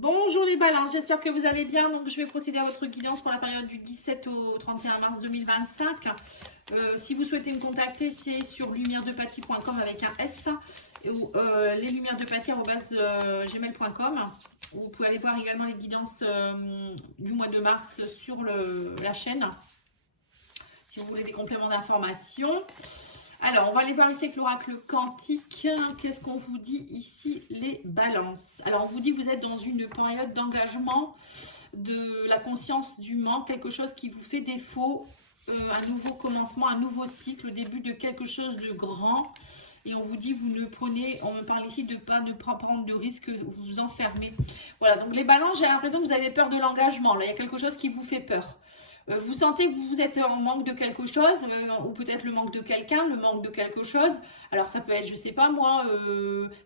Bonjour les balances, j'espère que vous allez bien. Donc je vais procéder à votre guidance pour la période du 17 au 31 mars 2025. Si vous souhaitez me contacter, c'est sur lumieredepathie.com avec un S ou leslumièresdepathie@gmail.com. Vous pouvez aller voir également les guidances du mois de mars sur la chaîne si vous voulez des compléments d'information. Alors, on va aller voir ici avec l'oracle quantique. Qu'est-ce qu'on vous dit ici, les balances? Alors, on vous dit que vous êtes dans une période d'engagement, de la conscience du manque, quelque chose qui vous fait défaut, un nouveau commencement, un nouveau cycle, le début de quelque chose de grand. Et on vous dit, vous ne prenez, on me parle ici de ne pas prendre de risques, vous vous enfermez. Voilà, donc les balances, j'ai l'impression que vous avez peur de l'engagement. Là, il y a quelque chose qui vous fait peur. Vous sentez que vous êtes en manque de quelque chose, ou peut-être le manque de quelqu'un, le manque de quelque chose. Alors ça peut être, je sais pas moi,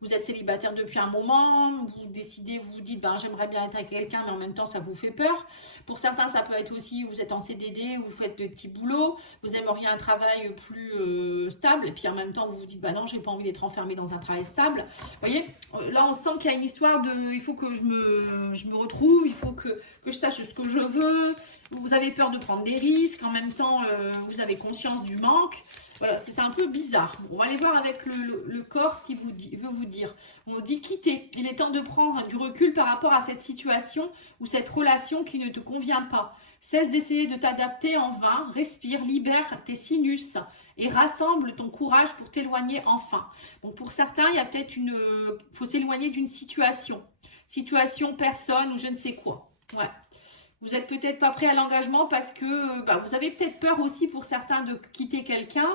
vous êtes célibataire depuis un moment, vous décidez, vous vous dites, ben j'aimerais bien être avec quelqu'un, mais en même temps ça vous fait peur. Pour certains, ça peut être aussi, vous êtes en CDD, vous faites de petits boulots, vous aimeriez un travail plus stable, et puis en même temps vous vous dites, bah non, j'ai pas envie d'être enfermé dans un travail stable. Vous voyez, là on sent qu'il y a une histoire de, il faut que je me retrouve, il faut que je sache ce que je veux. Vous avez peur de prendre des risques, en même temps vous avez conscience du manque. Voilà, c'est un peu bizarre. On va aller voir avec le corps ce qu'il veut vous dire. On dit quitter. Il est temps de prendre du recul par rapport à cette situation ou cette relation qui ne te convient pas. Cesse d'essayer de t'adapter en vain. Respire, libère tes sinus et rassemble ton courage pour t'éloigner enfin. Donc pour certains, il y a peut-être faut s'éloigner d'une situation. Situation, personne ou je ne sais quoi. Ouais. Vous n'êtes peut-être pas prêt à l'engagement parce que vous avez peut-être peur aussi pour certains de quitter quelqu'un,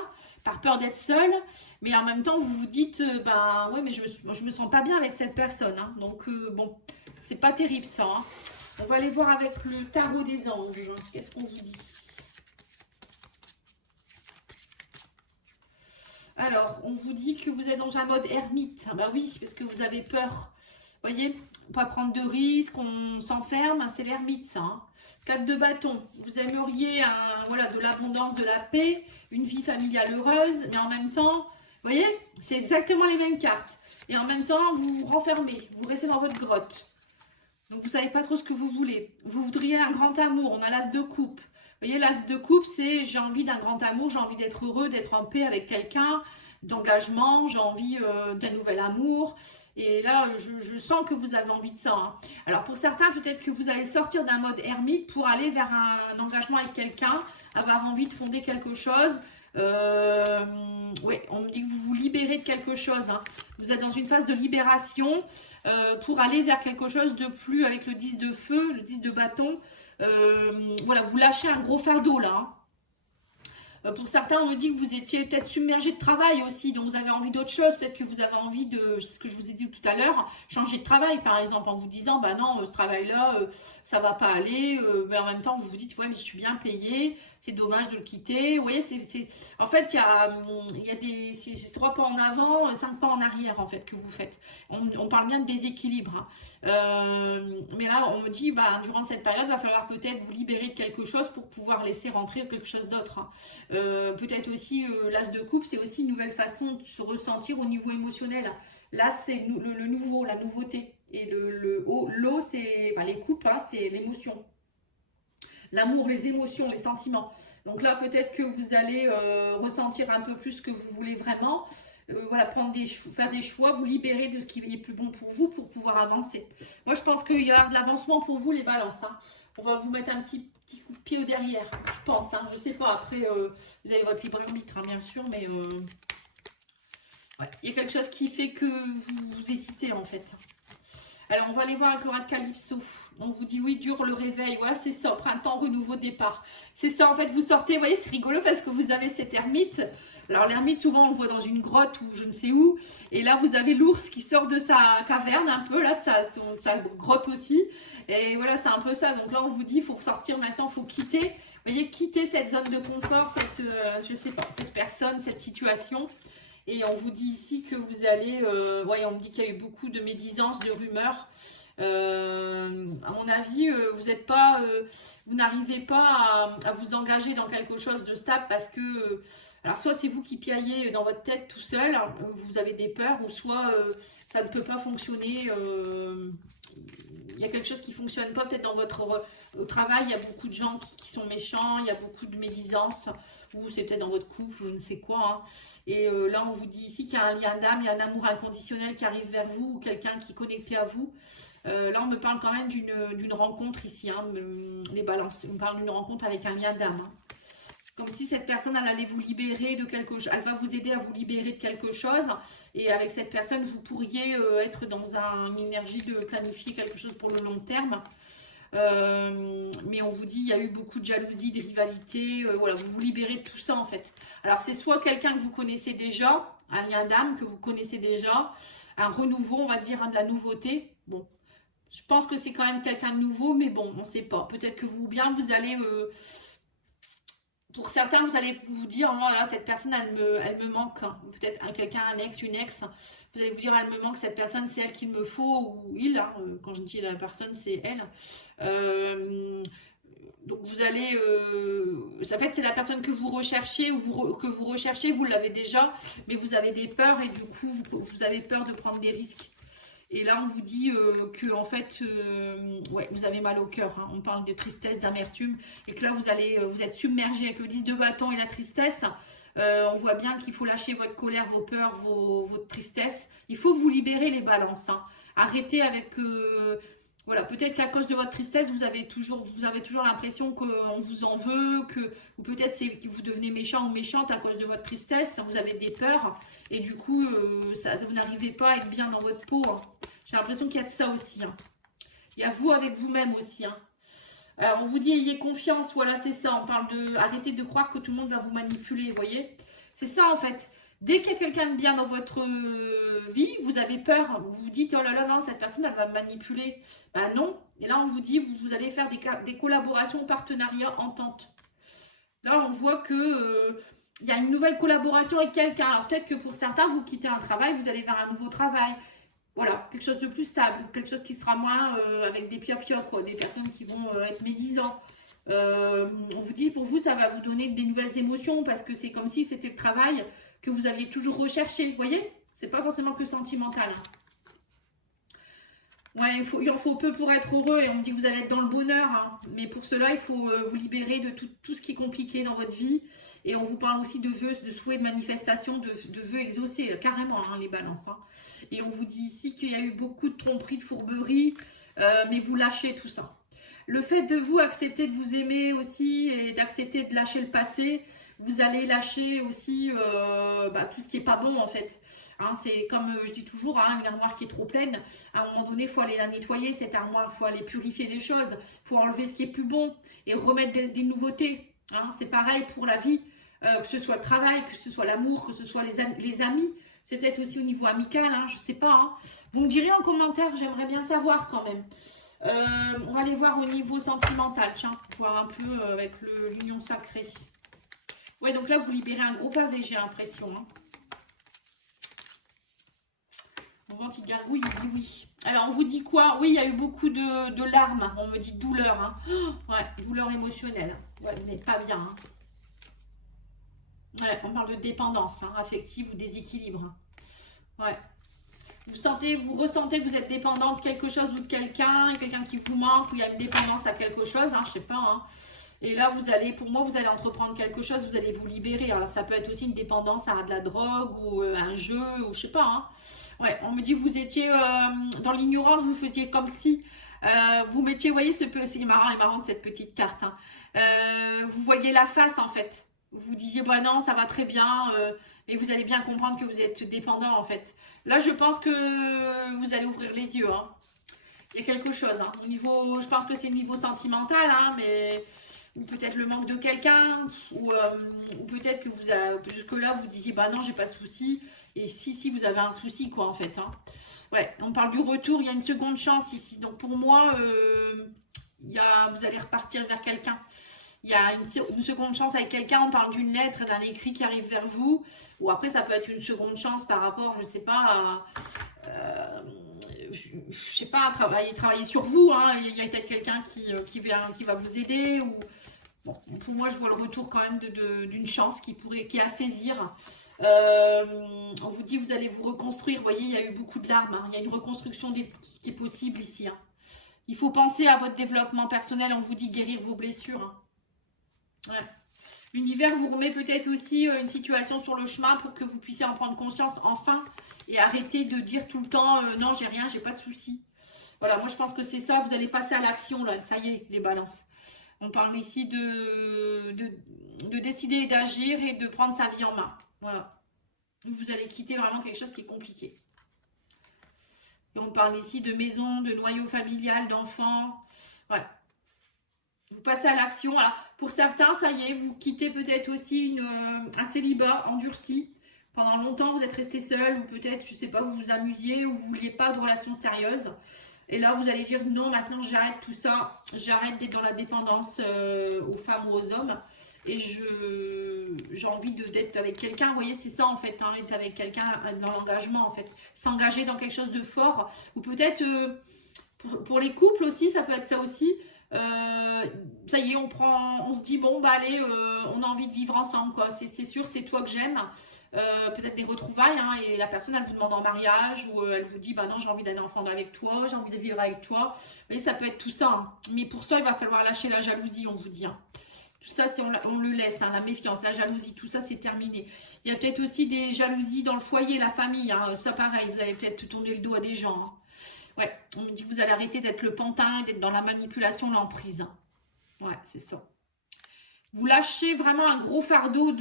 par peur d'être seul, mais en même temps vous vous dites, ouais mais je me sens pas bien avec cette personne, hein. Donc bon, c'est pas terrible ça, hein. On va aller voir avec le tarot des anges, qu'est-ce qu'on vous dit? Alors, on vous dit que vous êtes dans un mode ermite, bah oui, parce que vous avez peur. Voyez, pas prendre de risques, on s'enferme, c'est l'ermite ça. Hein. 4 de bâton, vous aimeriez de l'abondance, de la paix, une vie familiale heureuse, mais en même temps, vous voyez, c'est exactement les mêmes cartes. Et en même temps, vous vous renfermez, vous restez dans votre grotte. Donc vous savez pas trop ce que vous voulez. Vous voudriez un grand amour, on a l'as de coupe. Vous voyez, l'as de coupe, c'est j'ai envie d'un grand amour, j'ai envie d'être heureux, d'être en paix avec quelqu'un, d'engagement, j'ai envie d'un nouvel amour. Et là, je sens que vous avez envie de ça. Hein. Alors pour certains, peut-être que vous allez sortir d'un mode ermite pour aller vers un engagement avec quelqu'un, avoir envie de fonder quelque chose. Oui, on me dit que vous vous libérez de quelque chose. Hein. Vous êtes dans une phase de libération pour aller vers quelque chose de plus avec le 10 de feu, le 10 de bâton. Voilà, vous lâchez un gros fardeau là. Hein. Pour certains, on me dit que vous étiez peut-être submergé de travail aussi, donc vous avez envie d'autre chose. Peut-être que vous avez envie de, ce que je vous ai dit tout à l'heure, changer de travail par exemple, en vous disant, bah non, ce travail-là, ça va pas aller. Mais en même temps, vous vous dites, ouais, mais je suis bien payé, c'est dommage de le quitter. Vous voyez, en fait, il y a c'est 3 pas en avant, 5 pas en arrière, en fait, que vous faites. On parle bien de déséquilibre. Hein. Mais là, on me dit, durant cette période, il va falloir peut-être vous libérer de quelque chose pour pouvoir laisser rentrer quelque chose d'autre. Hein. Peut-être aussi l'as de coupe, c'est aussi une nouvelle façon de se ressentir au niveau émotionnel. Là, c'est le nouveau, la nouveauté. Et l'eau, c'est les coupes, hein, c'est l'émotion. L'amour, les émotions, les sentiments. Donc là, peut-être que vous allez ressentir un peu plus ce que vous voulez vraiment. Faire des choix, vous libérer de ce qui est plus bon pour vous pour pouvoir avancer. Moi, je pense qu'il y aura de l'avancement pour vous, les balances. Hein. On va vous mettre un petit coup de pied au derrière, je pense. Hein. Je sais pas, après, vous avez votre libre arbitre, hein, bien sûr, mais ouais. Il y a quelque chose qui fait que vous hésitez, en fait. Alors, on va aller voir avec l'oracle Calypso. On vous dit, oui, dure le réveil. Voilà, c'est ça, printemps, renouveau, départ. C'est ça, en fait, vous sortez, vous voyez, c'est rigolo parce que vous avez cette ermite. Alors, l'ermite, souvent, on le voit dans une grotte ou je ne sais où. Et là, vous avez l'ours qui sort de sa caverne un peu, là, de sa grotte aussi. Et voilà, c'est un peu ça. Donc là, on vous dit, il faut sortir maintenant, il faut quitter. Vous voyez, quitter cette zone de confort, je sais pas, cette personne, cette situation. Et on vous dit ici que vous allez... on me dit qu'il y a eu beaucoup de médisances, de rumeurs. À mon avis, vous n'arrivez pas à vous engager dans quelque chose de stable parce que... alors, soit c'est vous qui piaillez dans votre tête tout seul, vous avez des peurs, ou soit ça ne peut pas fonctionner... il y a quelque chose qui ne fonctionne pas, peut-être dans votre au travail, il y a beaucoup de gens qui sont méchants, il y a beaucoup de médisance, ou c'est peut-être dans votre couple, je ne sais quoi. Hein. Et là, on vous dit ici qu'il y a un lien d'âme, il y a un amour inconditionnel qui arrive vers vous, ou quelqu'un qui est connecté à vous. Là, on me parle quand même d'une rencontre ici, hein, les balances. On me parle d'une rencontre avec un lien d'âme. Hein. Comme si cette personne, elle allait vous libérer de quelque chose. Elle va vous aider à vous libérer de quelque chose. Et avec cette personne, vous pourriez être dans une énergie de planifier quelque chose pour le long terme. Mais on vous dit, il y a eu beaucoup de jalousie, de rivalité. Voilà, vous vous libérez de tout ça, en fait. Alors, c'est soit quelqu'un que vous connaissez déjà, un lien d'âme que vous connaissez déjà, un renouveau, on va dire, hein, de la nouveauté. Bon, je pense que c'est quand même quelqu'un de nouveau, mais bon, on ne sait pas. Peut-être que vous allez... pour certains, vous allez vous dire, oh, là, cette personne, elle me manque. Hein. Peut-être quelqu'un, un ex, une ex. Vous allez vous dire, elle me manque, cette personne, c'est elle qu'il me faut, ou il. Hein. Quand je dis la personne, c'est elle. Donc, vous allez... en fait, c'est la personne que vous recherchez, ou que vous recherchez, vous l'avez déjà, mais vous avez des peurs, et du coup, vous avez peur de prendre des risques. Et là, on vous dit que en fait, ouais, vous avez mal au cœur. Hein. On parle de tristesse, d'amertume. Et que là, vous êtes submergé avec le 10 de bâton et la tristesse. On voit bien qu'il faut lâcher votre colère, vos peurs, votre tristesse. Il faut vous libérer les balances. Hein. Arrêtez avec... voilà, peut-être qu'à cause de votre tristesse, vous avez toujours l'impression qu'on vous en veut, ou peut-être c'est que vous devenez méchant ou méchante à cause de votre tristesse, vous avez des peurs, et du coup, vous n'arrivez pas à être bien dans votre peau. Hein. J'ai l'impression qu'il y a de ça aussi. Hein. Il y a vous avec vous-même aussi. Hein. Alors, on vous dit, ayez confiance, voilà, c'est ça. On parle de, arrêtez de croire que tout le monde va vous manipuler, vous voyez. C'est ça, en fait. Dès qu'il y a quelqu'un de bien dans votre vie, vous avez peur. Vous vous dites, oh là là, non, cette personne, elle va me manipuler. Ben non. Et là, on vous dit, vous allez faire des collaborations, partenariats, ententes. Là, on voit que il y a une nouvelle collaboration avec quelqu'un. Alors, peut-être que pour certains, vous quittez un travail, vous allez vers un nouveau travail. Voilà, quelque chose de plus stable. Quelque chose qui sera moins avec des pio-pio, quoi. Des personnes qui vont être médisants. On vous dit, pour vous, ça va vous donner des nouvelles émotions parce que c'est comme si c'était le travail que vous aviez toujours recherché, vous voyez? C'est pas forcément que sentimental. Hein. Ouais, il en faut peu pour être heureux et on me dit que vous allez être dans le bonheur. Hein. Mais pour cela, il faut vous libérer de tout ce qui est compliqué dans votre vie. Et on vous parle aussi de vœux, de souhaits, de manifestations, de vœux exaucés, carrément, hein, les balances. Hein. Et on vous dit ici qu'il y a eu beaucoup de tromperies, de fourberies, mais vous lâchez tout ça. Le fait de vous accepter de vous aimer aussi et d'accepter de lâcher le passé, vous allez lâcher aussi tout ce qui n'est pas bon en fait. Hein, c'est comme je dis toujours, hein, une armoire qui est trop pleine, à un moment donné, il faut aller la nettoyer, cette armoire, il faut aller purifier des choses, il faut enlever ce qui est plus bon et remettre des nouveautés. Hein, c'est pareil pour la vie, que ce soit le travail, que ce soit l'amour, que ce soit les amis. C'est peut-être aussi au niveau amical, hein, je ne sais pas. Hein. Vous me direz en commentaire, j'aimerais bien savoir quand même. On va aller voir au niveau sentimental, tiens, voir un peu avec l'union sacrée. Ouais, donc là, vous libérez un gros pavé, j'ai l'impression. Hein. On voit qu'il gargouille, il dit oui. Alors, on vous dit quoi? Oui, il y a eu beaucoup de larmes. On me dit douleur. Hein. Oh, ouais, douleur émotionnelle. Ouais, vous n'êtes pas bien. Hein. Ouais, on parle de dépendance hein, affective ou déséquilibre. Hein. Ouais. Vous ressentez que vous êtes dépendant de quelque chose ou de quelqu'un qui vous manque, ou il y a une dépendance à quelque chose, hein, je sais pas. Hein. Et là, pour moi, vous allez entreprendre quelque chose, vous allez vous libérer. Alors, ça peut être aussi une dépendance à de la drogue ou un jeu, ou je sais pas. Hein. Ouais, on me dit que vous étiez dans l'ignorance, vous faisiez comme si vous mettiez, vous voyez, c'est marrant de cette petite carte. Hein. Vous voyez la face, en fait. Vous disiez, bah non, ça va très bien, et vous allez bien comprendre que vous êtes dépendant, en fait. Là, je pense que vous allez ouvrir les yeux. Hein. Il y a quelque chose. Hein. Je pense que c'est niveau sentimental, hein, mais... ou peut-être le manque de quelqu'un, ou peut-être que jusque-là, vous disiez, bah non, j'ai pas de souci. Et si, vous avez un souci, quoi, en fait. Hein. Ouais, on parle du retour, il y a une seconde chance ici. Donc, pour moi, vous allez repartir vers quelqu'un. Il y a une seconde chance avec quelqu'un, on parle d'une lettre, d'un écrit qui arrive vers vous. Ou après, ça peut être une seconde chance par rapport, je sais pas, je sais pas, travailler sur vous. Hein. Il y a peut-être quelqu'un qui va vous aider. Ou... Bon, pour moi, je vois le retour quand même d'une chance qui est à saisir. On vous dit, vous allez vous reconstruire. Vous voyez, il y a eu beaucoup de larmes. Hein. Il y a une reconstruction qui est possible ici. Hein. Il faut penser à votre développement personnel. On vous dit guérir vos blessures. Hein. Ouais. L'univers vous remet peut-être aussi une situation sur le chemin pour que vous puissiez en prendre conscience enfin et arrêter de dire tout le temps non, j'ai rien, j'ai pas de soucis. Voilà, moi je pense que c'est ça, vous allez passer à l'action là, ça y est, les balances. On parle ici de décider et d'agir et de prendre sa vie en main. Voilà. Vous allez quitter vraiment quelque chose qui est compliqué. Et on parle ici de maison, de noyau familial, d'enfants. Voilà. Vous passez à l'action. Alors, pour certains, ça y est, vous quittez peut-être aussi un célibat endurci. Pendant longtemps, vous êtes resté seul ou peut-être, je ne sais pas, vous vous amusiez ou vous ne vouliez pas de relation sérieuse. Et là, vous allez dire non, maintenant j'arrête tout ça. J'arrête d'être dans la dépendance aux femmes ou aux hommes. Et j'ai envie d'être avec quelqu'un. Vous voyez, c'est ça en fait, hein, être avec quelqu'un dans l'engagement en fait. S'engager dans quelque chose de fort. Ou peut-être, pour les couples aussi, ça peut être ça aussi. Ça y est, on se dit bon bah allez, on a envie de vivre ensemble quoi. C'est sûr, c'est toi que j'aime. Peut-être des retrouvailles hein, et la personne elle vous demande en mariage ou elle vous dit bah non j'ai envie d'un enfant avec toi, j'ai envie de vivre avec toi. Vous voyez, ça peut être tout ça. Hein. Mais pour ça il va falloir lâcher la jalousie, on vous dit. Hein. Tout ça, on le laisse, hein, la méfiance, la jalousie, tout ça, c'est terminé. Il y a peut-être aussi des jalousies dans le foyer, la famille. Hein, ça, pareil, vous allez peut-être tourner le dos à des gens. Hein. Ouais, on me dit que vous allez arrêter d'être le pantin, d'être dans la manipulation, l'emprise. Hein. Ouais, c'est ça. Vous lâchez vraiment un gros fardeau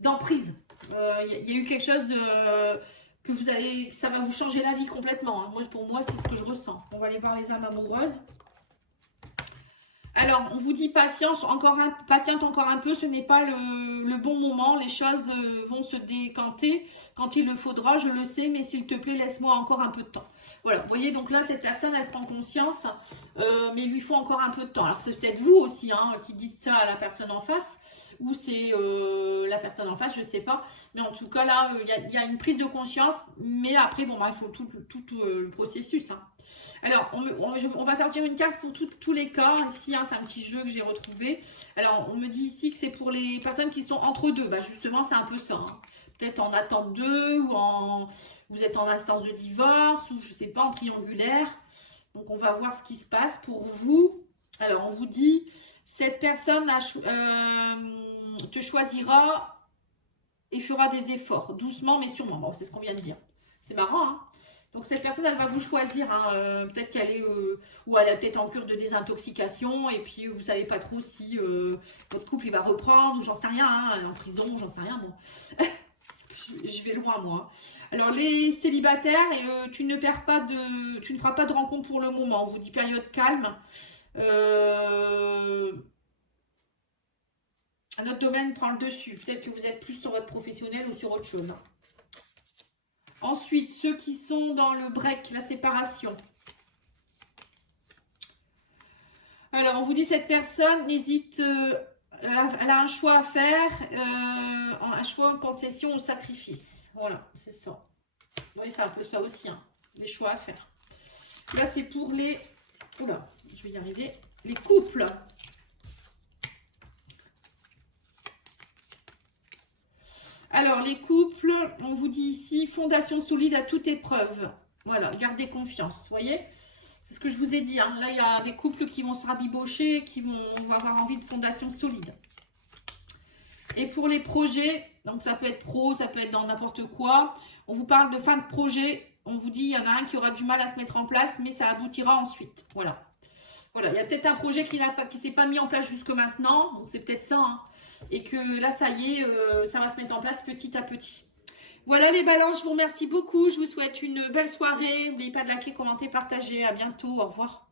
d'emprise. Il y a eu quelque chose que ça va vous changer la vie complètement. Hein. Pour moi, c'est ce que je ressens. On va aller voir les âmes amoureuses. Alors, on vous dit patiente encore un peu, ce n'est pas le bon moment, les choses vont se décanter quand il le faudra, je le sais, mais s'il te plaît, laisse-moi encore un peu de temps. Voilà, vous voyez, donc là, cette personne, elle prend conscience, mais il lui faut encore un peu de temps. Alors, c'est peut-être vous aussi hein, qui dites ça à la personne en face, ou c'est la personne en face, je ne sais pas. Mais en tout cas, là, il y a une prise de conscience, mais après, bon, bah, il faut tout le processus. Hein. Alors, on va sortir une carte pour tous les cas. Ici, hein, c'est un petit jeu que j'ai retrouvé. Alors, on me dit ici que c'est pour les personnes qui sont entre deux. Bah, justement, c'est un peu ça. Hein. Peut-être en attente d'eux ou vous êtes en instance de divorce ou je ne sais pas, en triangulaire. Donc, on va voir ce qui se passe pour vous. Alors, on vous dit, cette personne te choisira et fera des efforts, doucement mais sûrement. Bon, c'est ce qu'on vient de dire. C'est marrant, hein. Donc, cette personne, elle va vous choisir. Hein. Peut-être qu'elle est... ou elle est peut-être en cure de désintoxication. Et puis, vous ne savez pas trop si votre couple, il va reprendre. Ou j'en sais rien. Hein, en prison, j'en sais rien. Bon. Je vais loin, moi. Alors, les célibataires, tu ne feras pas de rencontre pour le moment. On vous dit période calme. Un autre domaine prend le dessus. Peut-être que vous êtes plus sur votre professionnel ou sur autre chose. Hein. Ensuite, ceux qui sont dans le break, la séparation. Alors, on vous dit cette personne n'hésite, elle a un choix à faire, un choix, une concession ou sacrifice. Voilà, c'est ça. Vous voyez, c'est un peu ça aussi, hein, les choix à faire. Là, c'est pour les... Oula, je vais y arriver. Les couples. Alors, les couples, on vous dit ici, fondation solide à toute épreuve. Voilà, gardez confiance, vous voyez? C'est ce que je vous ai dit. Hein. Là, il y a des couples qui vont se rabibocher, on va avoir envie de fondation solide. Et pour les projets, donc ça peut être pro, ça peut être dans n'importe quoi. On vous parle de fin de projet. On vous dit, il y en a un qui aura du mal à se mettre en place, mais ça aboutira ensuite. Voilà. Voilà, il y a peut-être un projet qui ne s'est pas mis en place jusque maintenant. Donc, c'est peut-être ça. Hein. Et que là, ça y est, ça va se mettre en place petit à petit. Voilà les balances, je vous remercie beaucoup. Je vous souhaite une belle soirée. N'oubliez pas de liker, commenter, partager. À bientôt. Au revoir.